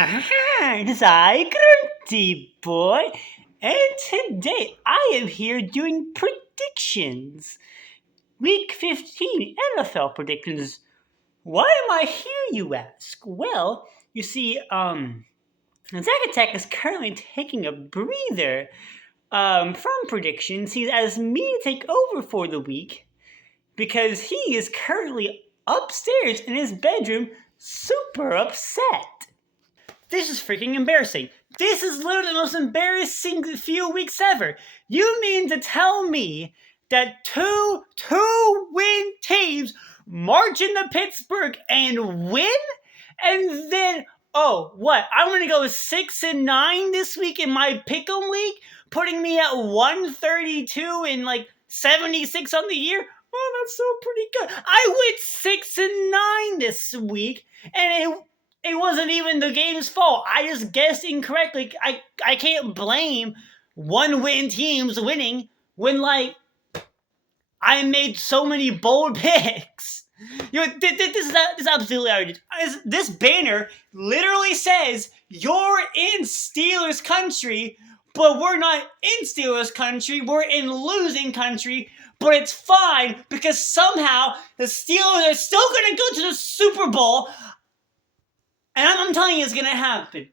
It is I, Grunty Boi, and today I am here doing predictions. Week 15 NFL predictions. Why am I here, you ask? Well, you see, Zacatech is currently taking a breather from predictions. He's asked me to take over for the week because he is currently upstairs in his bedroom, super upset. This is freaking embarrassing. This is literally the most embarrassing few weeks ever. You mean to tell me that two-win teams march into Pittsburgh and win? And then, oh, what? I'm going to go 6-9 this week in my Pick'em League, putting me at 132 and like 76 on the year? Oh, that's so pretty good. I went 6-9 this week, and it wasn't even the game's fault. I just guessed incorrectly. I can't blame one-win teams winning when, like, I made so many bold picks. You know, this is absolutely outrageous. This banner literally says, "You're in Steelers country," but we're not in Steelers country. We're in losing country. But it's fine because somehow the Steelers are still going to go to the Super Bowl. And I'm telling you, it's going to happen.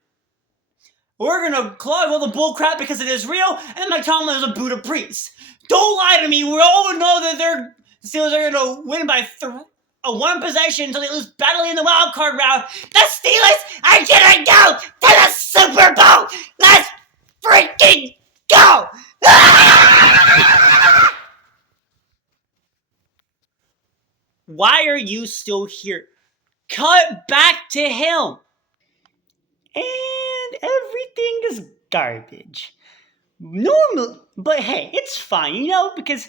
We're going to clog all the bullcrap because it is real, and Mike Tomlin is a Buddha priest. Don't lie to me. We all know that the Steelers are going to win by one possession until they lose badly in the wild card round. The Steelers are going to go to the Super Bowl. Let's freaking go. Why are you still here? Cut back to him. And everything is garbage. Normal, but hey, it's fine, because,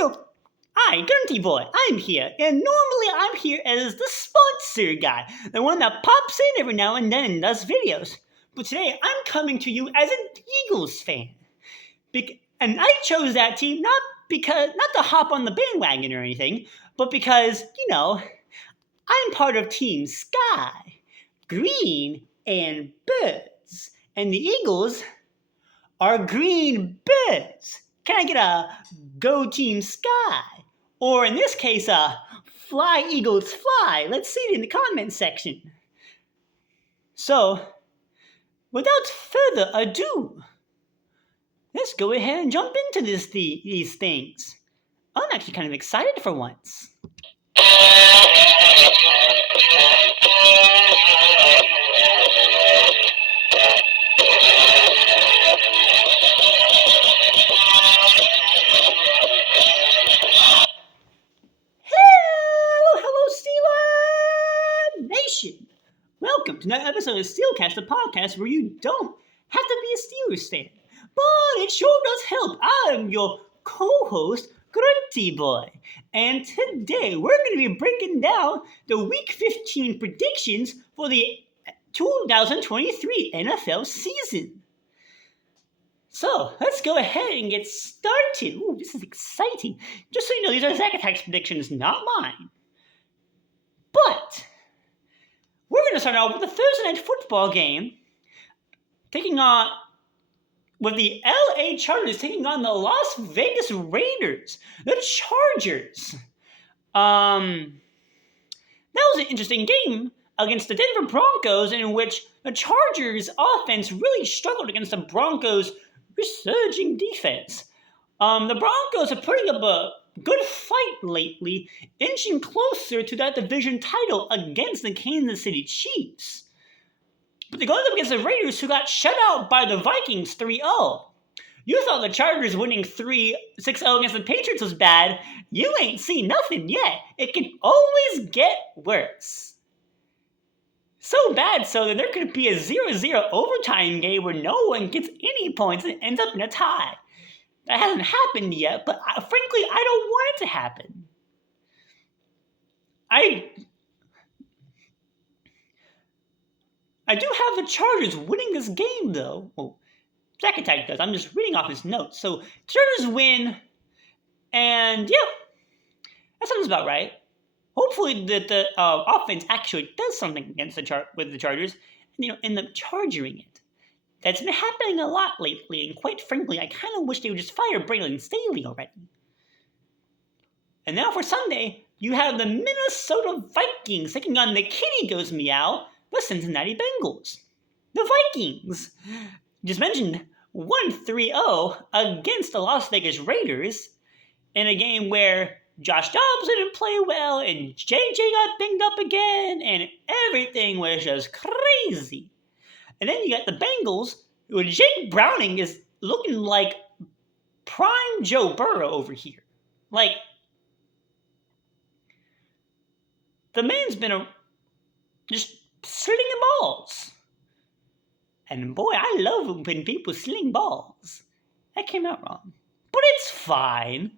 I, Grunty Boi, I'm here, and normally I'm here as the sponsor guy, the one that pops in every now and then and does videos. But today, I'm coming to you as an Eagles fan. And I chose that team not to hop on the bandwagon or anything, but because, I'm part of Team Sky, Green, and Birds. And the Eagles are green birds. Can I get a Go Team Sky? Or in this case, Fly Eagles Fly. Let's see it in the comment section. So, without further ado, let's go ahead and jump into these things. I'm actually kind of excited for once. Hello, Steeler Nation. Welcome to another episode of Steelcast, a podcast where you don't have to be a Steelers fan, but it sure does help. I'm your co-host, Grunty Boi, and today we're going to be breaking down the Week 15 predictions for the 2023 NFL season. So, let's go ahead and get started. Ooh, this is exciting. Just so you know, these are Zack Attack's predictions, not mine. But, we're going to start out with the Thursday Night Football game, with the LA Chargers taking on the Las Vegas Raiders. The Chargers. That was an interesting game against the Denver Broncos, in which the Chargers offense really struggled against the Broncos' resurging defense. The Broncos are putting up a good fight lately, inching closer to that division title against the Kansas City Chiefs. But they go up against the Raiders, who got shut out by the Vikings 3-0. You thought the Chargers winning 6-0 against the Patriots was bad. You ain't seen nothing yet. It can always get worse. So bad so that there could be a 0-0 overtime game where no one gets any points and ends up in a tie. That hasn't happened yet, but frankly, I don't want it to happen. I do have the Chargers winning this game, though. Well, Zack Attack does. I'm just reading off his notes. So, Chargers win, and yeah, that sounds about right. Hopefully the offense actually does something against with the Chargers, and end up charging it. That's been happening a lot lately, and quite frankly, I kind of wish they would just fire Braylon Staley already. And now for Sunday, you have the Minnesota Vikings taking on the Kitty Goes Meow, the Cincinnati Bengals. The Vikings just mentioned 1-3-0 against the Las Vegas Raiders in a game where Josh Dobbs didn't play well and JJ got banged up again and everything was just crazy. And then you got the Bengals, where Jake Browning is looking like prime Joe Burrow over here. Like, the man's been just slinging balls. And boy, I love when people sling balls. That came out wrong. But it's fine.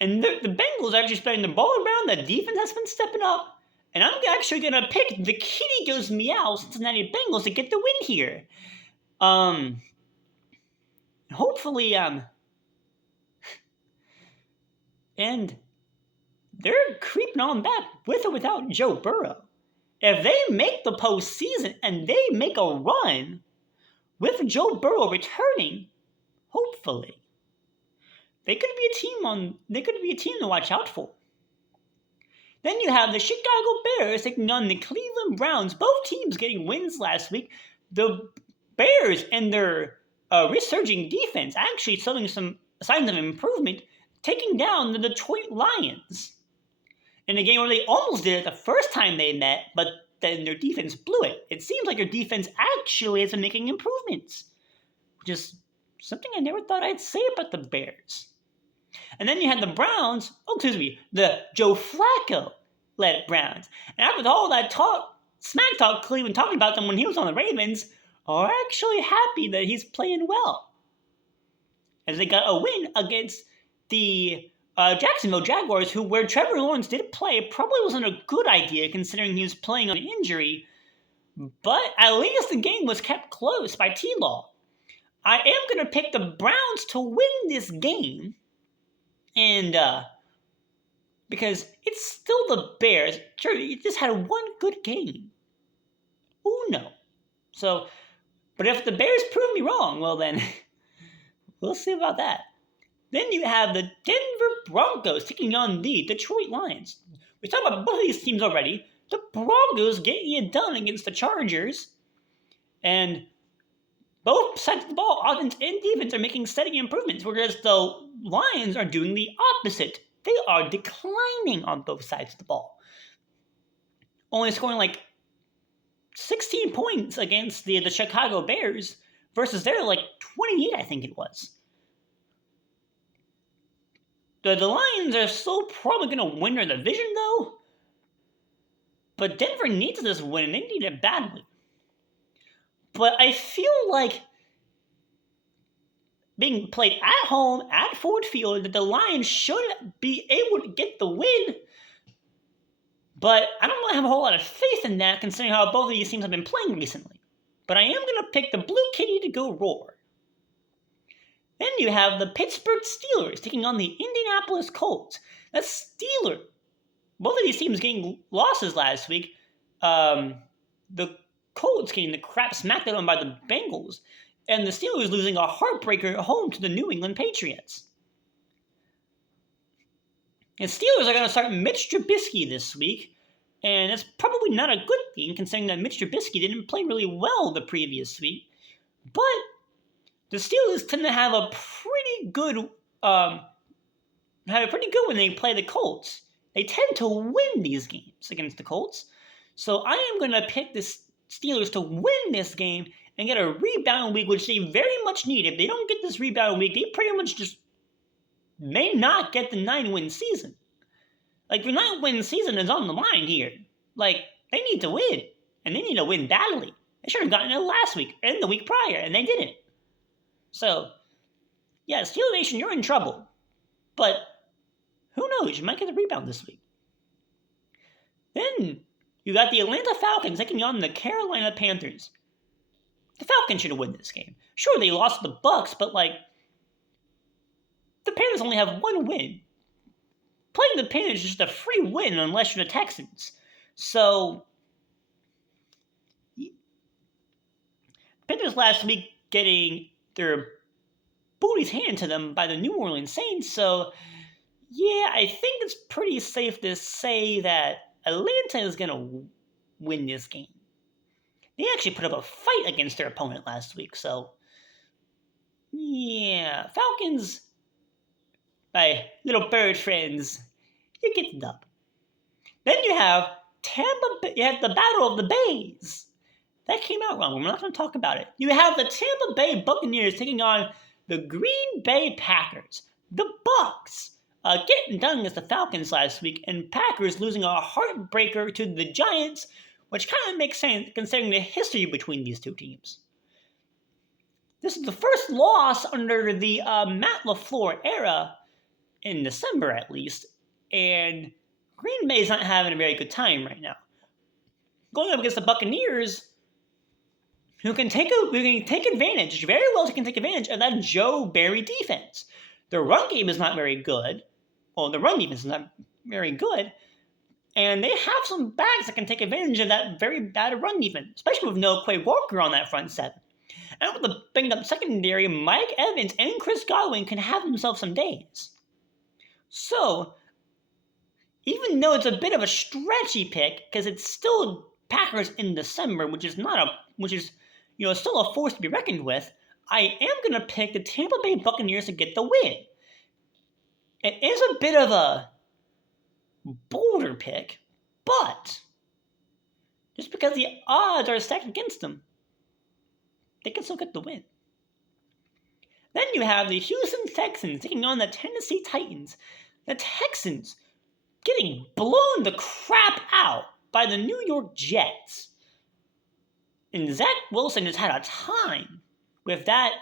And the Bengals are actually spreading the ball around. The defense has been stepping up. And I'm actually going to pick the Kitty Goes Meow Cincinnati Bengals to get the win here. Hopefully, and they're creeping on back with or without Joe Burrow. If they make the postseason and they make a run with Joe Burrow returning, hopefully, they could be a team to watch out for. Then you have the Chicago Bears taking on the Cleveland Browns. Both teams getting wins last week. The Bears and their resurging defense actually showing some signs of improvement, taking down the Detroit Lions in a game where they almost did it the first time they met, but then their defense blew it. It seems like their defense actually has been making improvements, which is something I never thought I'd say about the Bears. And then you had the Joe Flacco-led Browns. And after all that smack talk Cleveland talking about them when he was on the Ravens, are actually happy that he's playing well. As they got a win against the Jacksonville Jaguars, where Trevor Lawrence did play, probably wasn't a good idea considering he was playing on an injury, but at least the game was kept close by T-Law. I am going to pick the Browns to win this game, and because it's still the Bears. Sure, you just had one good game. No. So, but if the Bears prove me wrong, well then, we'll see about that. Then you have the Denver Broncos taking on the Detroit Lions. We talked about both of these teams already. The Broncos getting it done against the Chargers. And both sides of the ball, offense and defense, are making steady improvements, whereas the Lions are doing the opposite. They are declining on both sides of the ball. Only scoring like 16 points against the Chicago Bears versus their 28, I think it was. The Lions are still probably going to win their division, though. But Denver needs this win, and they need it badly. But I feel like being played at home, at Ford Field, that the Lions should be able to get the win. But I don't really have a whole lot of faith in that, considering how both of these teams have been playing recently. But I am going to pick the Blue Kitty to go roar. Then you have the Pittsburgh Steelers taking on the Indianapolis Colts. That's Steelers. Both of these teams getting losses last week. The Colts getting the crap smacked out of them by the Bengals. And the Steelers losing a heartbreaker at home to the New England Patriots. And Steelers are going to start Mitch Trubisky this week. And that's probably not a good thing, considering that Mitch Trubisky didn't play really well the previous week. But the Steelers tend to have a pretty good when they play the Colts. They tend to win these games against the Colts. So I am going to pick the Steelers to win this game and get a rebound week, which they very much need. If they don't get this rebound week, they pretty much just may not get the 9-win season. The 9-win season is on the line here. They need to win, and they need to win badly. They should have gotten it last week and the week prior, and they didn't. So, yeah, Steel Nation, you're in trouble. But who knows? You might get a rebound this week. Then you got the Atlanta Falcons taking on the Carolina Panthers. The Falcons should have won this game. Sure, they lost to the Bucks, but the Panthers only have one win. Playing the Panthers is just a free win unless you're the Texans. So, Panthers last week getting their booties handed to them by the New Orleans Saints. So, yeah, I think it's pretty safe to say that Atlanta is going to win this game. They actually put up a fight against their opponent last week. So, yeah, Falcons, my little bird friends, you get the dub. Then you have you have the Battle of the Bays. That came out wrong. We're not going to talk about it. You have the Tampa Bay Buccaneers taking on the Green Bay Packers. The Bucs getting done against the Falcons last week, and Packers losing a heartbreaker to the Giants, which kind of makes sense considering the history between these two teams. This is the first loss under the Matt LaFleur era, in December at least, and Green Bay's not having a very good time right now. Going up against the Buccaneers, who can take advantage, very well can take advantage of that Joe Barry defense. Their run game is not very good. Well, the run defense is not very good. And they have some backs that can take advantage of that very bad run defense, especially with no Quay Walker on that front seven. And with the banged up secondary, Mike Evans and Chris Godwin can have themselves some days. So, even though it's a bit of a stretchy pick, because it's still Packers in December, which is still a force to be reckoned with, I am going to pick the Tampa Bay Buccaneers to get the win. It is a bit of a bolder pick, but just because the odds are stacked against them, they can still get the win. Then you have the Houston Texans taking on the Tennessee Titans. The Texans getting blown the crap out by the New York Jets. And Zach Wilson has had a time with that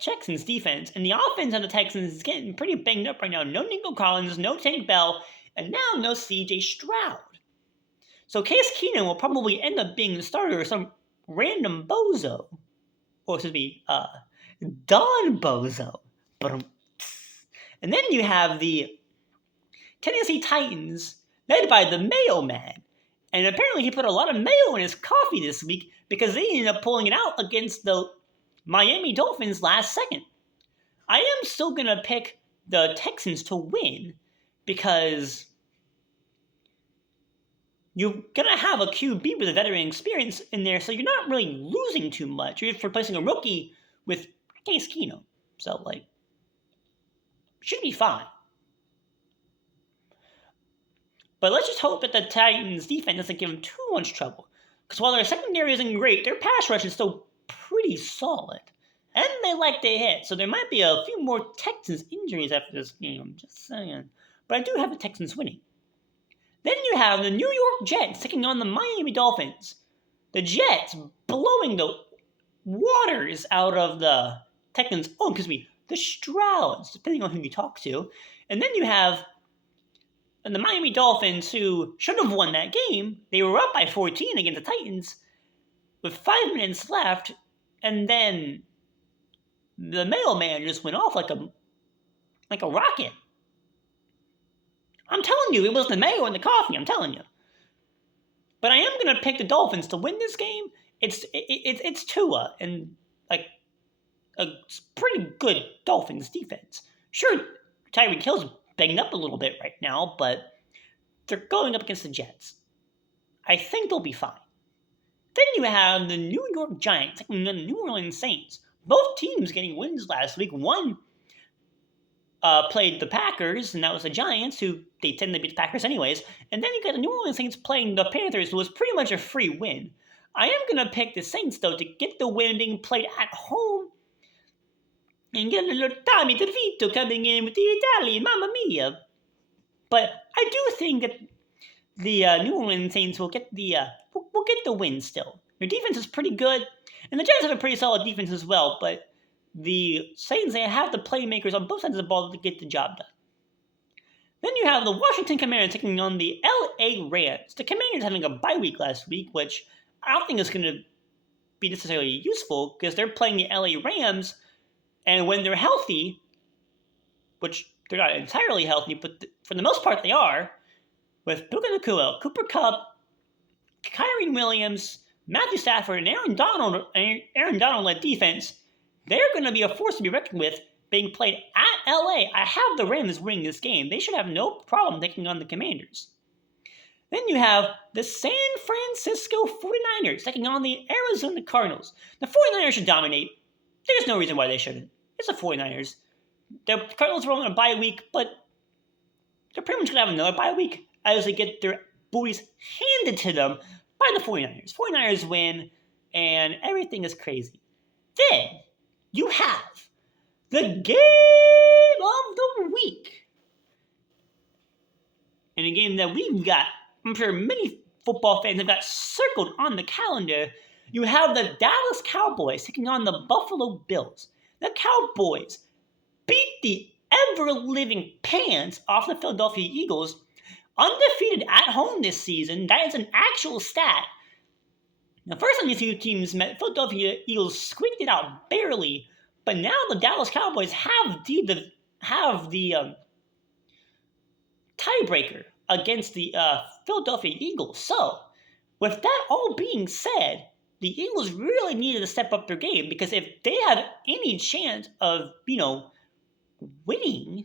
Texans defense. And the offense of the Texans is getting pretty banged up right now. No Nico Collins, no Tank Bell, and now no C.J. Stroud. So Case Keenum will probably end up being the starter or some random bozo. Or excuse me, Don Bozo. And then you have the Tennessee Titans led by the Mayo Man. And apparently he put a lot of mayo in his coffee this week because they ended up pulling it out against the Miami Dolphins last second. I am still going to pick the Texans to win because you're going to have a QB with a veteran experience in there, so you're not really losing too much. You're just replacing a rookie with Case Keenum. So, should be fine. But let's just hope that the Titans' defense doesn't give them too much trouble. Because while their secondary isn't great, their pass rush is still pretty solid. And they like to hit, so there might be a few more Texans injuries after this game. I'm just saying. But I do have the Texans winning. Then you have the New York Jets taking on the Miami Dolphins. The Jets blowing the waters out of the Texans. The Strouds, depending on who you talk to. And then you have the Miami Dolphins, who should have won that game. They were up by 14 against the Titans with 5 minutes left, and then the mailman just went off like a rocket. I'm telling you, it was the mayo in the coffee, I'm telling you. But I am going to pick the Dolphins to win this game. It's Tua and a pretty good Dolphins defense. Sure, Tyreek Hill's banged up a little bit right now, but they're going up against the Jets. I think they'll be fine. Then you have the New York Giants taking on the New Orleans Saints. Both teams getting wins last week. One played the Packers, and that was the Giants, who they tend to beat the Packers anyways. And then you got the New Orleans Saints playing the Panthers, who was pretty much a free win. I am going to pick the Saints, though, to get the win being played at home and get a little Tommy DeVito coming in with the Italian, mamma mia. But I do think that the New Orleans Saints will get the win still. Their defense is pretty good, and the Giants have a pretty solid defense as well, but the Saints, they have the playmakers on both sides of the ball to get the job done. Then you have the Washington Commanders taking on the LA Rams. The Commanders having a bye week last week, which I don't think is going to be necessarily useful because they're playing the LA Rams, and when they're healthy, which they're not entirely healthy, but for the most part they are, with Puka Nakua, Cooper Kupp, Kyrie Williams, Matthew Stafford, and Aaron Donald-led defense, they're going to be a force to be reckoned with being played at LA. I have the Rams winning this game. They should have no problem taking on the Commanders. Then you have the San Francisco 49ers taking on the Arizona Cardinals. The 49ers should dominate. There's no reason why they shouldn't. It's the 49ers. The Cardinals were on a bye week, but they're pretty much going to have another bye week as they get their booties handed to them by the 49ers. 49ers win, and everything is crazy. Then you have the game of the week. And a game that we've got, I'm sure many football fans have got circled on the calendar. You have the Dallas Cowboys taking on the Buffalo Bills. The Cowboys beat the ever-living pants off the Philadelphia Eagles, undefeated at home this season. That is an actual stat. The first time these two teams met, Philadelphia Eagles squeaked it out barely, but now the Dallas Cowboys have the tiebreaker against the Philadelphia Eagles. So, with that all being said, the Eagles really needed to step up their game, because if they have any chance of, winning,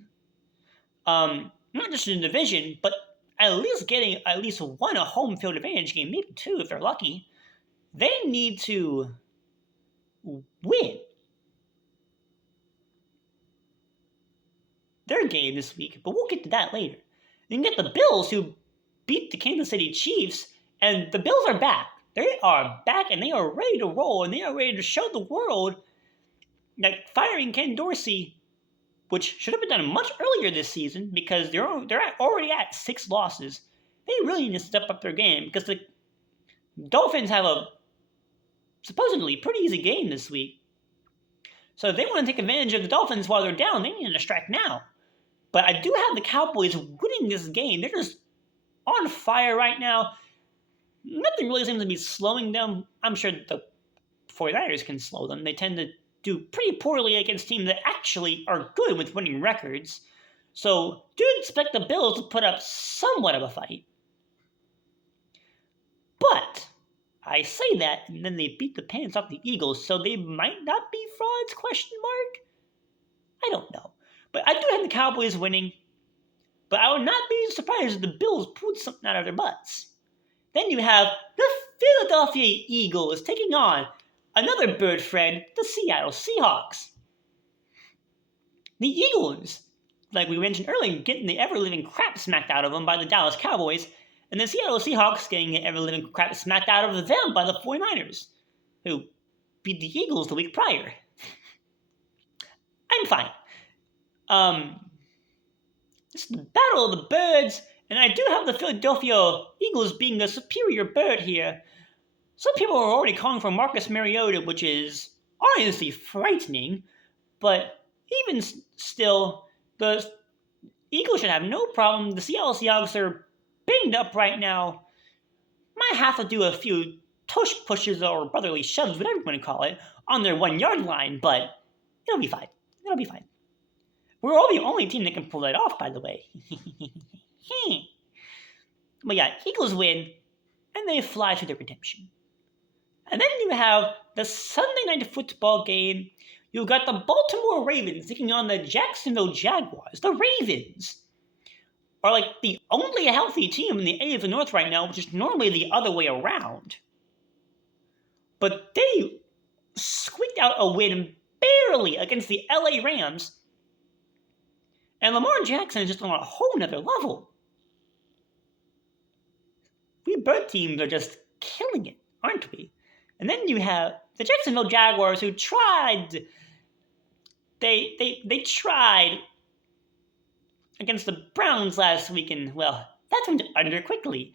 not just in the division, but at least getting at least one a home field advantage game, maybe two if they're lucky, they need to win their game this week. But we'll get to that later. You can get the Bills, who beat the Kansas City Chiefs, and the Bills are back. They are back, and they are ready to roll, and they are ready to show the world that firing Ken Dorsey, which should have been done much earlier this season, because they're already at 6 losses. They really need to step up their game, because the Dolphins have a supposedly pretty easy game this week. So if they want to take advantage of the Dolphins while they're down, they need to strike now. But I do have the Cowboys winning this game. They're just on fire right now. Nothing really seems to be slowing them. I'm sure the 49ers can slow them. They tend to do pretty poorly against teams that actually are good with winning records. So do expect the Bills to put up somewhat of a fight. But I say that, and then they beat the pants off the Eagles, so they might not be frauds, question mark? I don't know. But I do have the Cowboys winning, but I would not be surprised if the Bills pulled something out of their butts. Then you have the Philadelphia Eagles taking on another bird friend, the Seattle Seahawks. The Eagles, like we mentioned earlier, getting the ever-living crap smacked out of them by the Dallas Cowboys, and the Seattle Seahawks getting the ever-living crap smacked out of them by the 49ers, who beat the Eagles the week prior. I'm fine. This is the battle of the birds, and I do have the Philadelphia Eagles being the superior bird here. Some people are already calling for Marcus Mariota, which is honestly frightening, but even still, the Eagles should have no problem. The Seattle Seahawks are banged up right now. Might have to do a few tush pushes or brotherly shoves, whatever you want to call it, on their 1-yard line, but it'll be fine. It'll be fine. We're all the only team that can pull that off, by the way. But yeah, Eagles win, and they fly to their redemption. And then you have the Sunday night football game. You've got the Baltimore Ravens taking on the Jacksonville Jaguars. The Ravens are like the only healthy team in the AFC North right now, which is normally the other way around. But they squeaked out a win barely against the LA Rams. And Lamar Jackson is just on a whole nother level. We bird teams are just killing it, aren't we? And then you have the Jacksonville Jaguars, who tried. They tried against the Browns last week, and well, that went under quickly.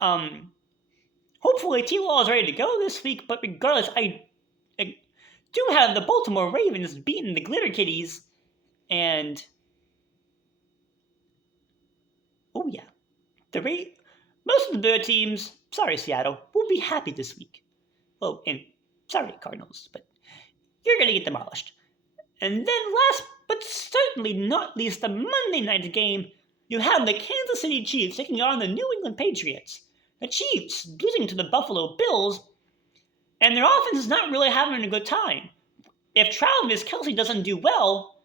Hopefully T-Law is ready to go this week, but regardless, I do have the Baltimore Ravens beating the Glitter Kitties, and oh yeah, most of the bird teams, sorry Seattle, will be happy this week. Oh, and sorry Cardinals, but you're gonna get demolished. And then last but certainly not least, the Monday night game, You have the Kansas City Chiefs taking on the New England Patriots. The Chiefs losing to the Buffalo Bills, and their offense is not really having a good time. If Travis Kelce doesn't do well,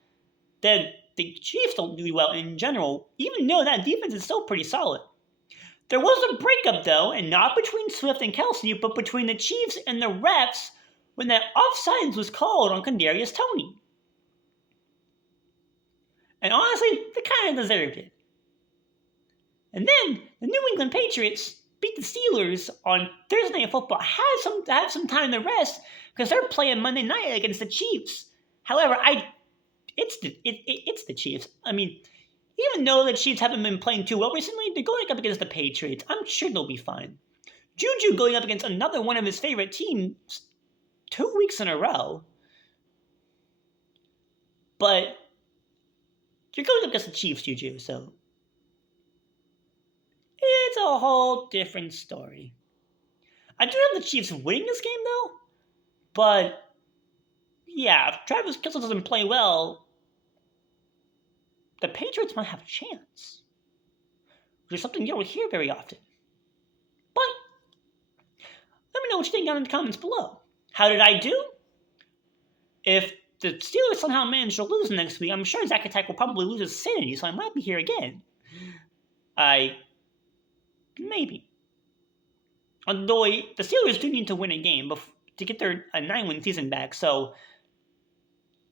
then the Chiefs don't do well in general, even though that defense is still pretty solid. There was a breakup, though, and not between Swift and Kelce, but between the Chiefs and the refs when that offsides was called on Kadarius Toney. And honestly, they kind of deserved it. And then the New England Patriots beat the Steelers on Thursday Night Football. Have some time to rest because they're playing Monday night against the Chiefs. However, it's the Chiefs. I mean, even though the Chiefs haven't been playing too well recently, they're going up against the Patriots. I'm sure they'll be fine. Juju going up against another one of his favorite teams 2 weeks in a row. But you're going up against the Chiefs, Juju, so it's a whole different story. I do have the Chiefs winning this game, though. But, yeah, if Travis Kelce doesn't play well, the Patriots might have a chance. Which is something you don't hear very often. But, let me know what you think down in the comments below. How did I do? If the Steelers somehow manage to lose next week, I'm sure Zach Attack will probably lose his sanity, so I might be here again. Maybe. Although the Steelers do need to win a game to get their 9-win season back, so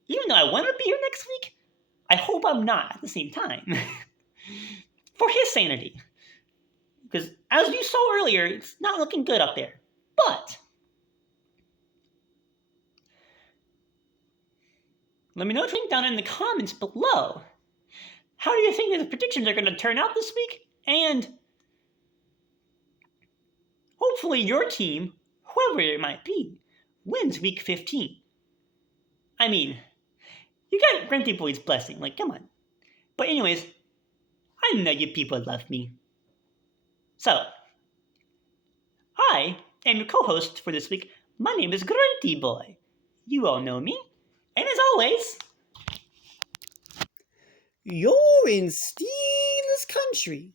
even though I want to be here next week, I hope I'm not at the same time. For his sanity. Because as you saw earlier, it's not looking good up there. But let me know what you think down in the comments below. How do you think the predictions are going to turn out this week? And hopefully your team, whoever it might be, wins week 15. I mean, you got Grunty Boi's blessing, like, come on. But anyways, I know you people love me. So, I am your co-host for this week. My name is Grunty Boi. You all know me. And as always, you're in Steel's country.